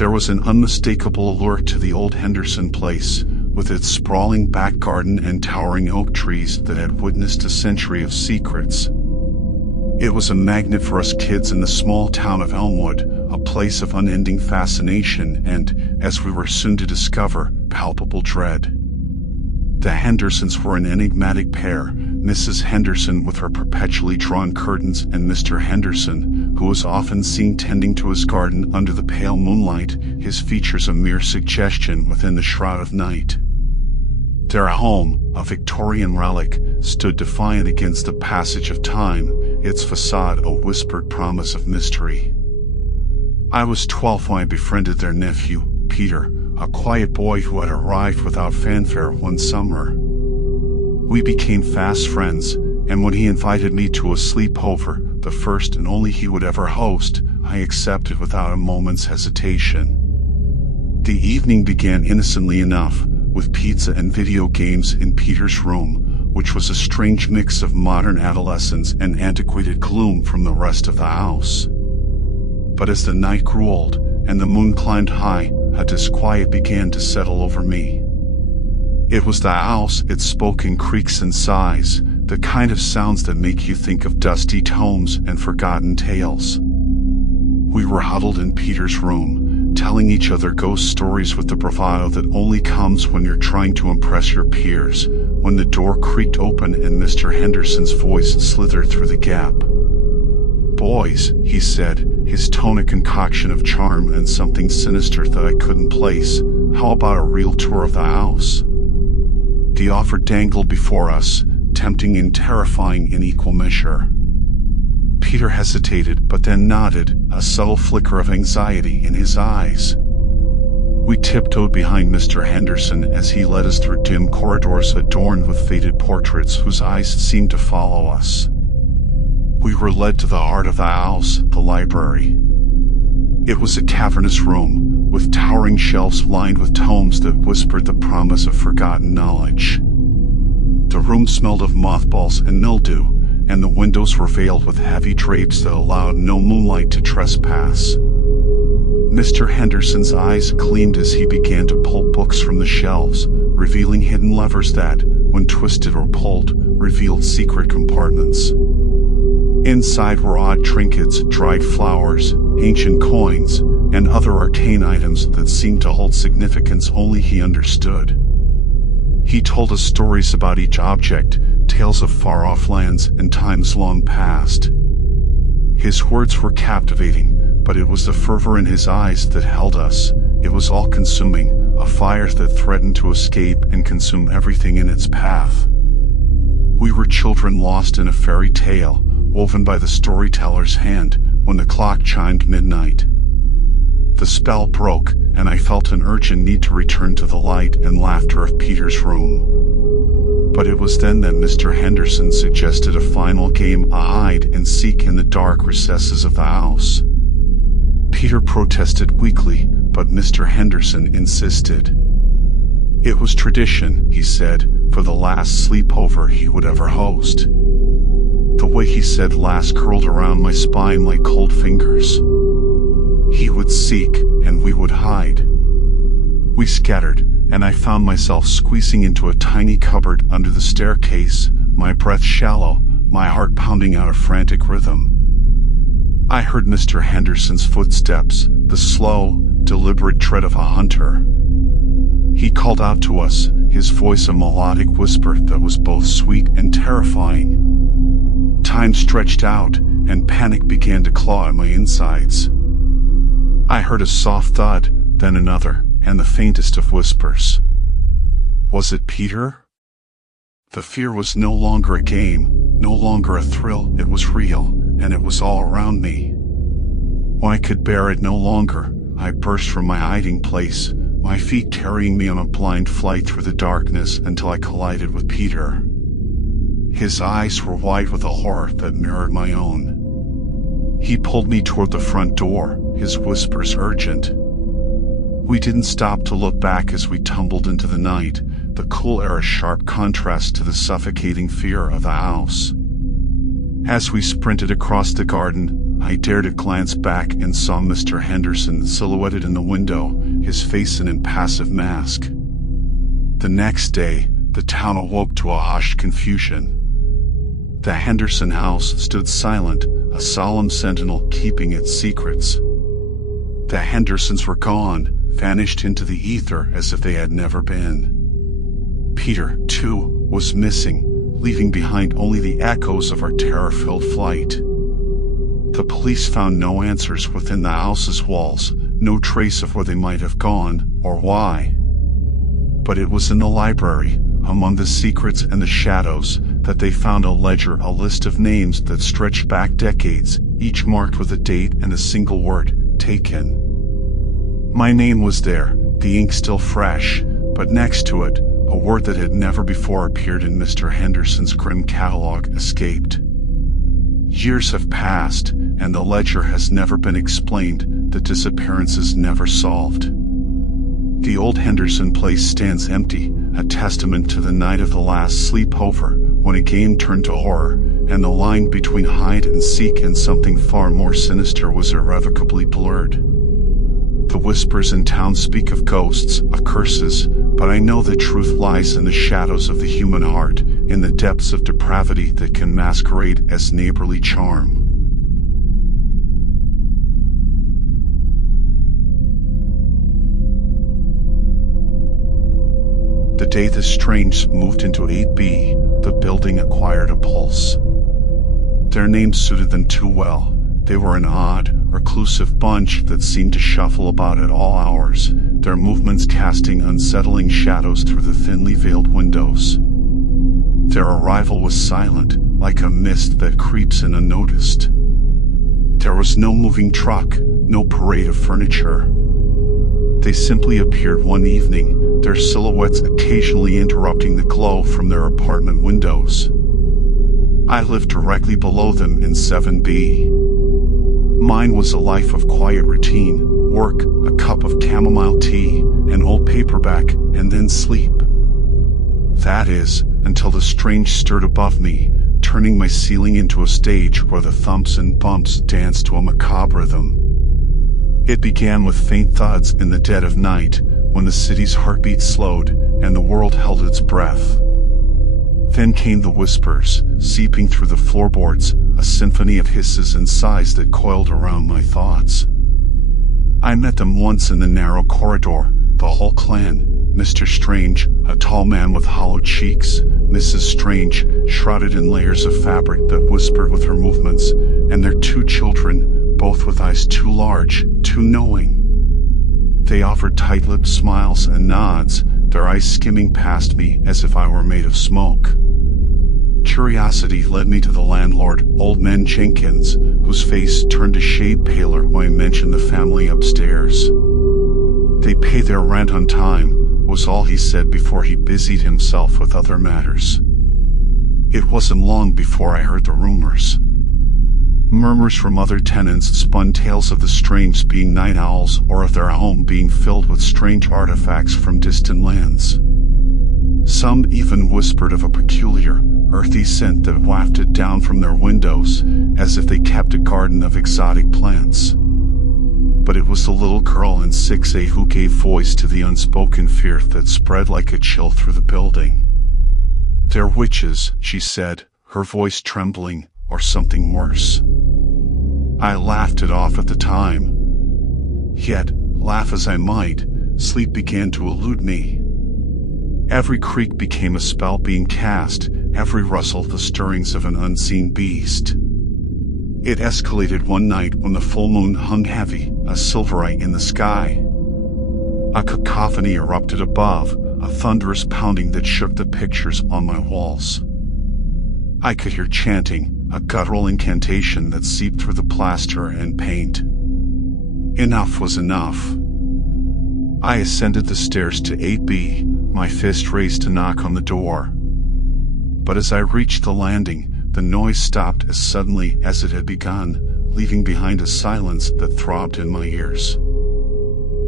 There was an unmistakable allure to the old Henderson place, with its sprawling back garden and towering oak trees that had witnessed a century of secrets. It was a magnet for us kids in the small town of Elmwood, a place of unending fascination and, as we were soon to discover, palpable dread. The Hendersons were an enigmatic pair, Mrs. Henderson with her perpetually drawn curtains and Mr. Henderson, who was often seen tending to his garden under the pale moonlight, his features a mere suggestion within the shroud of night. Their home, a Victorian relic, stood defiant against the passage of time, its facade a whispered promise of mystery. I was 12 when I befriended their nephew, Peter, a quiet boy who had arrived without fanfare one summer. We became fast friends, and when he invited me to a sleepover, the first and only he would ever host, I accepted without a moment's hesitation. The evening began innocently enough, with pizza and video games in Peter's room, which was a strange mix of modern adolescence and antiquated gloom from the rest of the house. But as the night grew old, and the moon climbed high, a disquiet began to settle over me. It was the house, it spoke in creaks and sighs, the kind of sounds that make you think of dusty tomes and forgotten tales. We were huddled in Peter's room, telling each other ghost stories with the bravado that only comes when you're trying to impress your peers, when the door creaked open and Mr. Henderson's voice slithered through the gap. "Boys," he said, his tone a concoction of charm and something sinister that I couldn't place, "how about a real tour of the house?" The offer dangled before us, tempting and terrifying in equal measure. Peter hesitated, but then nodded, a subtle flicker of anxiety in his eyes. We tiptoed behind Mr. Henderson as he led us through dim corridors adorned with faded portraits whose eyes seemed to follow us. We were led to the heart of the house, the library. It was a cavernous room, with towering shelves lined with tomes that whispered the promise of forgotten knowledge. The room smelled of mothballs and mildew, and the windows were veiled with heavy drapes that allowed no moonlight to trespass. Mr. Henderson's eyes gleamed as he began to pull books from the shelves, revealing hidden levers that, when twisted or pulled, revealed secret compartments. Inside were odd trinkets, dried flowers, ancient coins, and other arcane items that seemed to hold significance only he understood. He told us stories about each object, tales of far-off lands and times long past. His words were captivating, but it was the fervor in his eyes that held us. It was all-consuming, a fire that threatened to escape and consume everything in its path. We were children lost in a fairy tale, woven by the storyteller's hand, when the clock chimed midnight. The spell broke, and I felt an urgent need to return to the light and laughter of Peter's room. But it was then that Mr. Henderson suggested a final game, a hide-and-seek in the dark recesses of the house. Peter protested weakly, but Mr. Henderson insisted. It was tradition, he said, for the last sleepover he would ever host. The way he said last curled around my spine like cold fingers. He would seek, and we would hide. We scattered, and I found myself squeezing into a tiny cupboard under the staircase, my breath shallow, my heart pounding out a frantic rhythm. I heard Mr. Henderson's footsteps, the slow, deliberate tread of a hunter. He called out to us, his voice a melodic whisper that was both sweet and terrifying. Time stretched out, and panic began to claw at my insides. I heard a soft thud, then another, and the faintest of whispers. Was it Peter? The fear was no longer a game, no longer a thrill, it was real, and it was all around me. When I could bear it no longer, I burst from my hiding place, my feet carrying me on a blind flight through the darkness until I collided with Peter. His eyes were wide with a horror that mirrored my own. He pulled me toward the front door, his whispers urgent. We didn't stop to look back as we tumbled into the night, the cool air a sharp contrast to the suffocating fear of the house. As we sprinted across the garden, I dared to glance back and saw Mr. Henderson silhouetted in the window, his face an impassive mask. The next day, the town awoke to a hushed confusion. The Henderson house stood silent, a solemn sentinel keeping its secrets. The Hendersons were gone, vanished into the ether as if they had never been. Peter, too, was missing, leaving behind only the echoes of our terror-filled flight. The police found no answers within the house's walls, no trace of where they might have gone, or why. But it was in the library, among the secrets and the shadows, that they found a ledger, a list of names that stretched back decades, each marked with a date and a single word, taken. My name was there, the ink still fresh, but next to it, a word that had never before appeared in Mr. Henderson's grim catalog escaped. Years have passed, and the ledger has never been explained, the disappearances never solved. The old Henderson place stands empty, a testament to the night of the last sleepover, when a game turned to horror, and the line between hide and seek and something far more sinister was irrevocably blurred. The whispers in town speak of ghosts, of curses, but I know the truth lies in the shadows of the human heart, in the depths of depravity that can masquerade as neighborly charm. The day the Strange moved into 8B, the building acquired a pulse. Their name suited them too well. They were an odd, reclusive bunch that seemed to shuffle about at all hours, their movements casting unsettling shadows through the thinly veiled windows. Their arrival was silent, like a mist that creeps in unnoticed. There was no moving truck, no parade of furniture. They simply appeared one evening, their silhouettes occasionally interrupting the glow from their apartment windows. I lived directly below them in 7B. Mine was a life of quiet routine, work, a cup of chamomile tea, an old paperback, and then sleep. That is, until the Strange stirred above me, turning my ceiling into a stage where the thumps and bumps danced to a macabre rhythm. It began with faint thuds in the dead of night, when the city's heartbeat slowed, and the world held its breath. Then came the whispers, seeping through the floorboards, a symphony of hisses and sighs that coiled around my thoughts. I met them once in the narrow corridor, the whole clan, Mr. Strange, a tall man with hollow cheeks, Mrs. Strange, shrouded in layers of fabric that whispered with her movements, and their 2 children, both with eyes too large, too knowing. They offered tight-lipped smiles and nods, their eyes skimming past me as if I were made of smoke. Curiosity led me to the landlord, Old Man Jenkins, whose face turned a shade paler when I mentioned the family upstairs. They pay their rent on time, was all he said before he busied himself with other matters. It wasn't long before I heard the rumors. Murmurs from other tenants spun tales of the Strange being night owls or of their home being filled with strange artifacts from distant lands. Some even whispered of a peculiar, earthy scent that wafted down from their windows, as if they kept a garden of exotic plants. But it was the little girl in 6A who gave voice to the unspoken fear that spread like a chill through the building. "They're witches," she said, her voice trembling, or something worse. I laughed it off at the time. Yet, laugh as I might, sleep began to elude me. Every creak became a spell being cast, every rustle the stirrings of an unseen beast. It escalated one night when the full moon hung heavy, a silverite in the sky. A cacophony erupted above, a thunderous pounding that shook the pictures on my walls. I could hear chanting, a guttural incantation that seeped through the plaster and paint. Enough was enough. I ascended the stairs to 8B, my fist raised to knock on the door. But as I reached the landing, the noise stopped as suddenly as it had begun, leaving behind a silence that throbbed in my ears.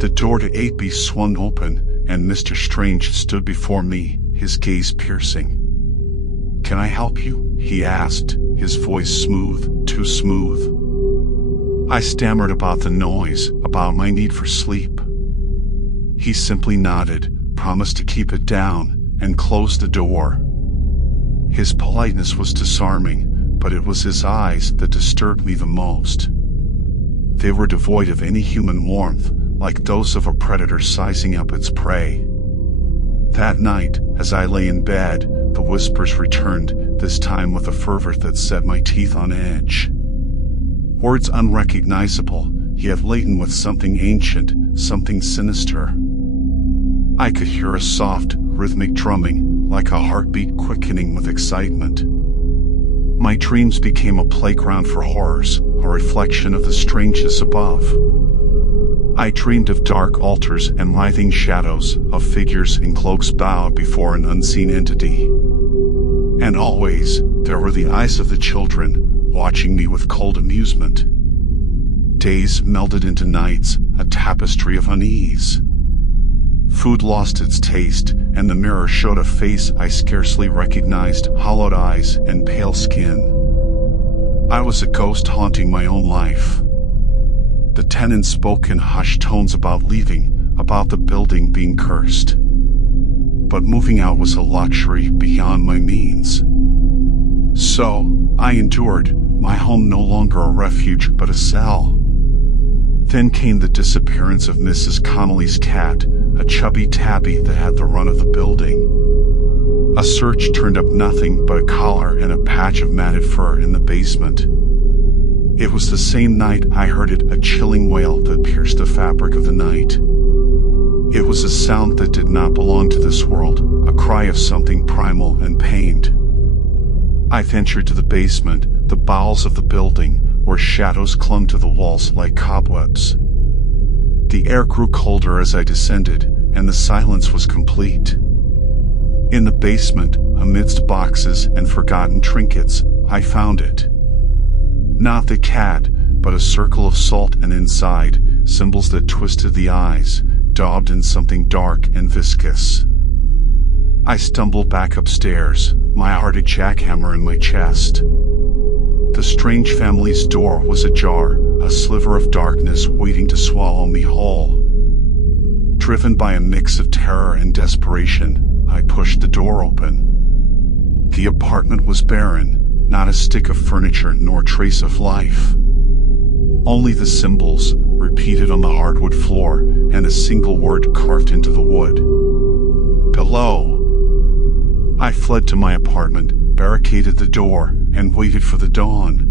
The door to 8B swung open, and Mr. Strange stood before me, his gaze piercing. "Can I help you?" he asked, his voice smooth, too smooth. I stammered about the noise, about my need for sleep. He simply nodded, promised to keep it down, and closed the door. His politeness was disarming, but it was his eyes that disturbed me the most. They were devoid of any human warmth, like those of a predator sizing up its prey. That night, as I lay in bed, the whispers returned, this time with a fervor that set my teeth on edge. Words unrecognizable, yet laden with something ancient, something sinister. I could hear a soft, rhythmic drumming, like a heartbeat quickening with excitement. My dreams became a playground for horrors, a reflection of the strangeness above. I dreamed of dark altars and writhing shadows, of figures in cloaks bowed before an unseen entity. And always, there were the eyes of the children, watching me with cold amusement. Days melded into nights, a tapestry of unease. Food lost its taste, and the mirror showed a face I scarcely recognized, hollowed eyes and pale skin. I was a ghost haunting my own life. The tenants spoke in hushed tones about leaving, about the building being cursed. But moving out was a luxury beyond my means. So, I endured, my home no longer a refuge but a cell. Then came the disappearance of Mrs. Connolly's cat, a chubby tabby that had the run of the building. A search turned up nothing but a collar and a patch of matted fur in the basement. It was the same night I heard it, a chilling wail that pierced the fabric of the night. It was a sound that did not belong to this world, a cry of something primal and pained. I ventured to the basement, the bowels of the building, where shadows clung to the walls like cobwebs. The air grew colder as I descended, and the silence was complete. In the basement, amidst boxes and forgotten trinkets, I found it. Not the cat, but a circle of salt, and inside, symbols that twisted the eyes, daubed in something dark and viscous. I stumbled back upstairs, my Arctic jackhammer in my chest. The strange family's door was ajar, a sliver of darkness waiting to swallow me whole. Driven by a mix of terror and desperation, I pushed the door open. The apartment was barren, not a stick of furniture nor trace of life. Only the symbols, repeated on the hardwood floor, and a single word carved into the wood. Below. I fled to my apartment, barricaded the door, and waited for the dawn.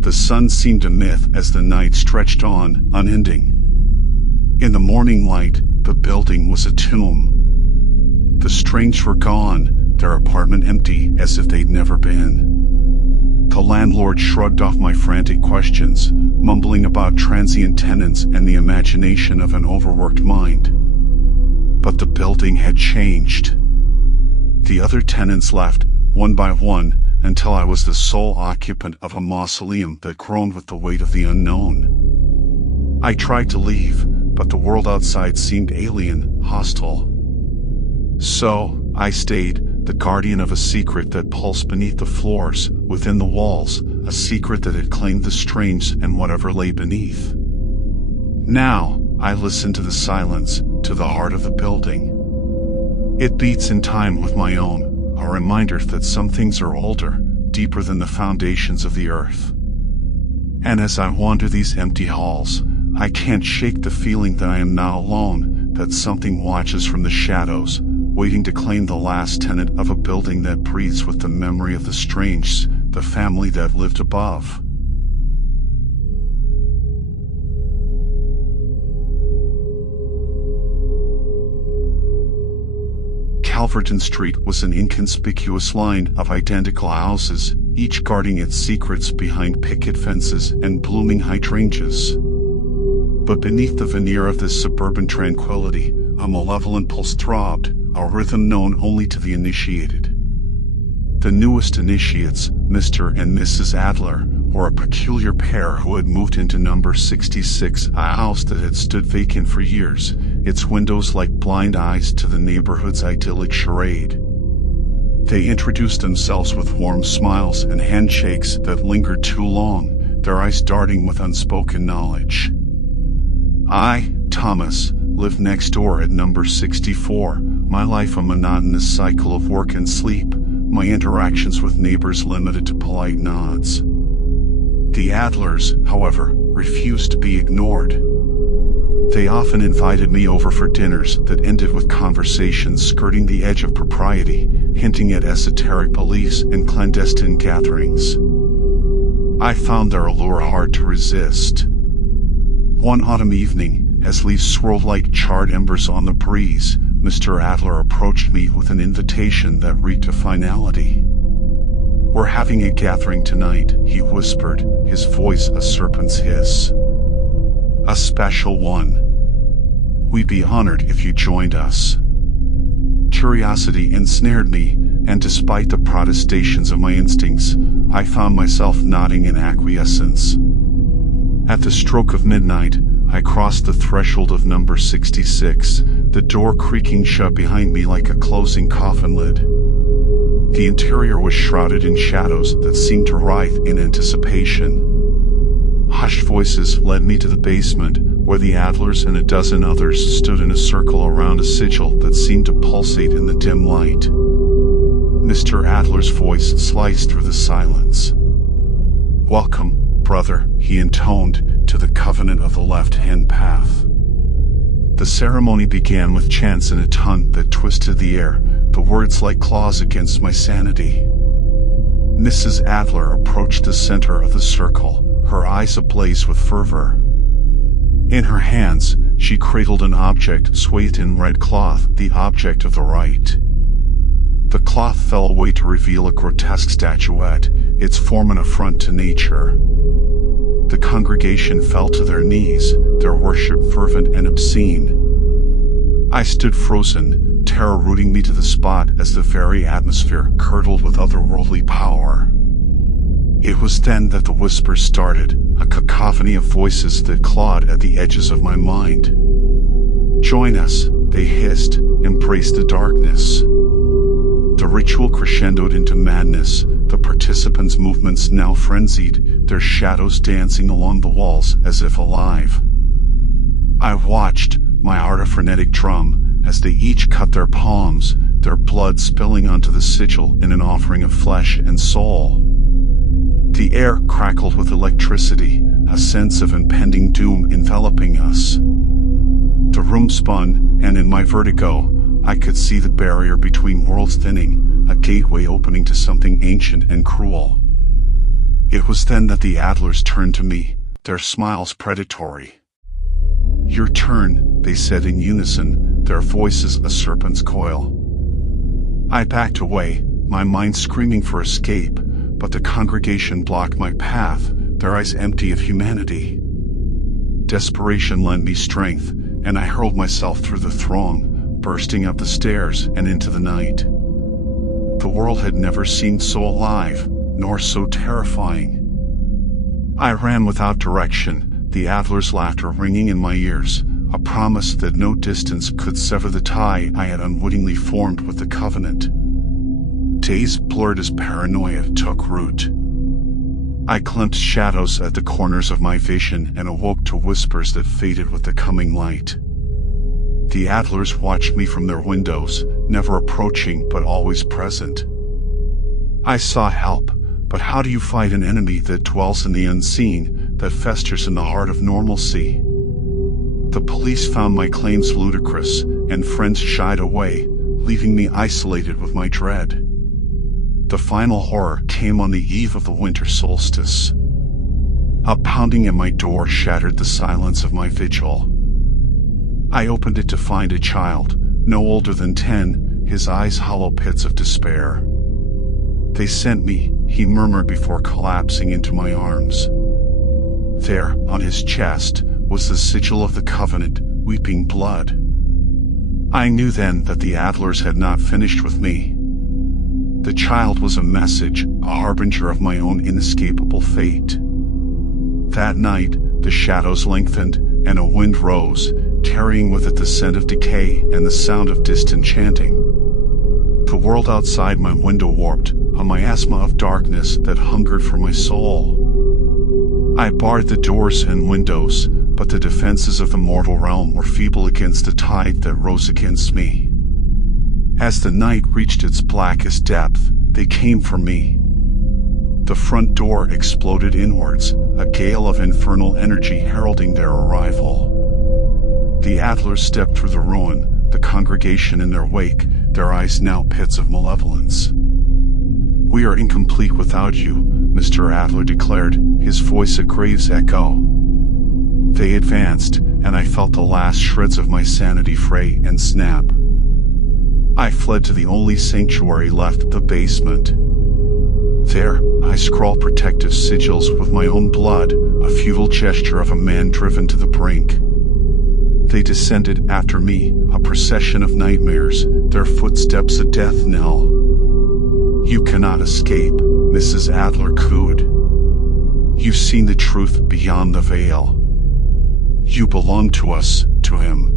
The sun seemed a myth as the night stretched on, unending. In the morning light, the building was a tomb. The strange were gone, their apartment empty as if they'd never been. The landlord shrugged off my frantic questions, mumbling about transient tenants and the imagination of an overworked mind. But the building had changed. The other tenants left, one by one, until I was the sole occupant of a mausoleum that groaned with the weight of the unknown. I tried to leave, but the world outside seemed alien, hostile. So, I stayed, the guardian of a secret that pulsed beneath the floors, within the walls, a secret that had claimed the strange and whatever lay beneath. Now, I listened to the silence, to the heart of the building. It beats in time with my own, a reminder that some things are older, deeper than the foundations of the earth. And as I wander these empty halls, I can't shake the feeling that I am not alone, that something watches from the shadows, waiting to claim the last tenant of a building that breathes with the memory of the strange, the family that lived above. Calverton Street was an inconspicuous line of identical houses, each guarding its secrets behind picket fences and blooming hydrangeas. But beneath the veneer of this suburban tranquility, a malevolent pulse throbbed, a rhythm known only to the initiated. The newest initiates, Mr. and Mrs. Adler, were a peculiar pair who had moved into number 66, a house that had stood vacant for years, its windows like blind eyes to the neighborhood's idyllic charade. They introduced themselves with warm smiles and handshakes that lingered too long, their eyes darting with unspoken knowledge. I, Thomas, lived next door at number 64, my life a monotonous cycle of work and sleep, my interactions with neighbors limited to polite nods. The Adlers, however, refused to be ignored. They often invited me over for dinners that ended with conversations skirting the edge of propriety, hinting at esoteric beliefs and clandestine gatherings. I found their allure hard to resist. One autumn evening, as leaves swirled like charred embers on the breeze, Mr. Adler approached me with an invitation that reeked of finality. "We're having a gathering tonight," he whispered, his voice a serpent's hiss. "A special one. We'd be honored if you joined us." Curiosity ensnared me, and despite the protestations of my instincts, I found myself nodding in acquiescence. At the stroke of midnight, I crossed the threshold of number 66, the door creaking shut behind me like a closing coffin lid. The interior was shrouded in shadows that seemed to writhe in anticipation. Hushed voices led me to the basement, where the Adlers and a dozen others stood in a circle around a sigil that seemed to pulsate in the dim light. Mr. Adler's voice sliced through the silence. "Welcome, brother," he intoned, "to the covenant of the left-hand path." The ceremony began with chants in a tongue that twisted the air, the words like claws against my sanity. Mrs. Adler approached the center of the circle, her eyes ablaze with fervor. In her hands, she cradled an object swathed in red cloth, the object of the rite. The cloth fell away to reveal a grotesque statuette, its form an affront to nature. The congregation fell to their knees, their worship fervent and obscene. I stood frozen, terror rooting me to the spot as the very atmosphere curdled with otherworldly power. It was then that the whispers started, a cacophony of voices that clawed at the edges of my mind. "Join us," they hissed, "embrace the darkness." The ritual crescendoed into madness, the participants' movements now frenzied, their shadows dancing along the walls as if alive. I watched, my heart a frenetic drum, as they each cut their palms, their blood spilling onto the sigil in an offering of flesh and soul. The air crackled with electricity, a sense of impending doom enveloping us. The room spun, and in my vertigo, I could see the barrier between worlds thinning, a gateway opening to something ancient and cruel. It was then that the Adlers turned to me, their smiles predatory. "Your turn," they said in unison, their voices a serpent's coil. I backed away, my mind screaming for escape, but the congregation blocked my path, their eyes empty of humanity. Desperation lent me strength, and I hurled myself through the throng, bursting up the stairs and into the night. The world had never seemed so alive, nor so terrifying. I ran without direction, the Adler's laughter ringing in my ears, a promise that no distance could sever the tie I had unwittingly formed with the covenant. Days blurred as paranoia took root. I glimpsed shadows at the corners of my vision and awoke to whispers that faded with the coming light. The Adlers watched me from their windows, never approaching but always present. I sought help, but how do you fight an enemy that dwells in the unseen, that festers in the heart of normalcy? The police found my claims ludicrous, and friends shied away, leaving me isolated with my dread. The final horror came on the eve of the winter solstice. A pounding at my door shattered the silence of my vigil. I opened it to find a child, no older than 10, his eyes hollow pits of despair. "They sent me," he murmured before collapsing into my arms. There, on his chest, was the sigil of the covenant, weeping blood. I knew then that the Adlers had not finished with me. The child was a message, a harbinger of my own inescapable fate. That night, the shadows lengthened, and a wind rose, carrying with it the scent of decay and the sound of distant chanting. The world outside my window warped, a miasma of darkness that hungered for my soul. I barred the doors and windows, but the defenses of the mortal realm were feeble against the tide that rose against me. As the night reached its blackest depth, they came for me. The front door exploded inwards, a gale of infernal energy heralding their arrival. The Adlers stepped through the ruin, the congregation in their wake, their eyes now pits of malevolence. "We are incomplete without you," Mr. Adler declared, his voice a grave's echo. They advanced, and I felt the last shreds of my sanity fray and snap. I fled to the only sanctuary left, the basement. There, I scrawled protective sigils with my own blood, a futile gesture of a man driven to the brink. They descended after me, a procession of nightmares, their footsteps a death knell. "You cannot escape," Mrs. Adler cooed. "You've seen the truth beyond the veil. You belong to us, to him."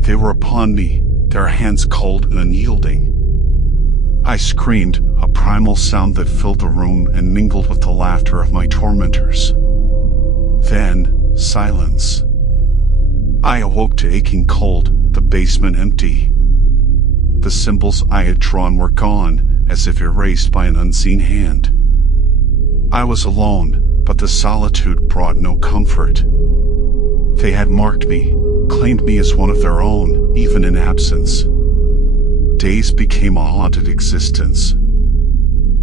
They were upon me, their hands cold and unyielding. I screamed, a primal sound that filled the room and mingled with the laughter of my tormentors. Then, silence. I awoke to aching cold, the basement empty. The symbols I had drawn were gone, as if erased by an unseen hand. I was alone, but the solitude brought no comfort. They had marked me, claimed me as one of their own, even in absence. Days became a haunted existence.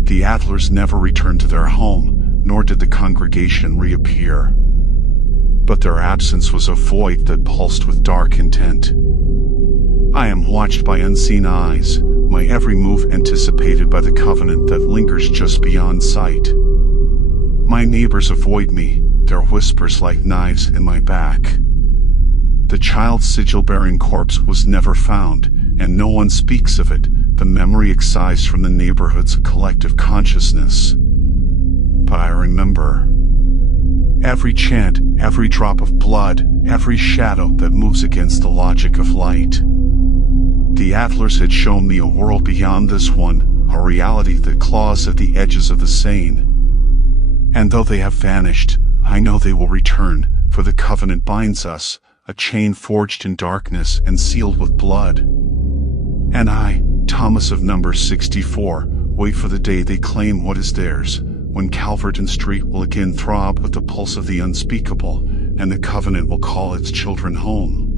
The Adlers never returned to their home, nor did the congregation reappear. But their absence was a void that pulsed with dark intent. I am watched by unseen eyes, my every move anticipated by the covenant that lingers just beyond sight. My neighbors avoid me, their whispers like knives in my back. The child's sigil-bearing corpse was never found, and no one speaks of it, the memory excised from the neighborhood's collective consciousness. But I remember. Every chant, every drop of blood, every shadow that moves against the logic of light. The Adlers had shown me a world beyond this one, a reality that claws at the edges of the sane. And though they have vanished, I know they will return, for the covenant binds us, a chain forged in darkness and sealed with blood. And I, Thomas of number 64, wait for the day they claim what is theirs, when Calverton Street will again throb with the pulse of the unspeakable, and the covenant will call its children home.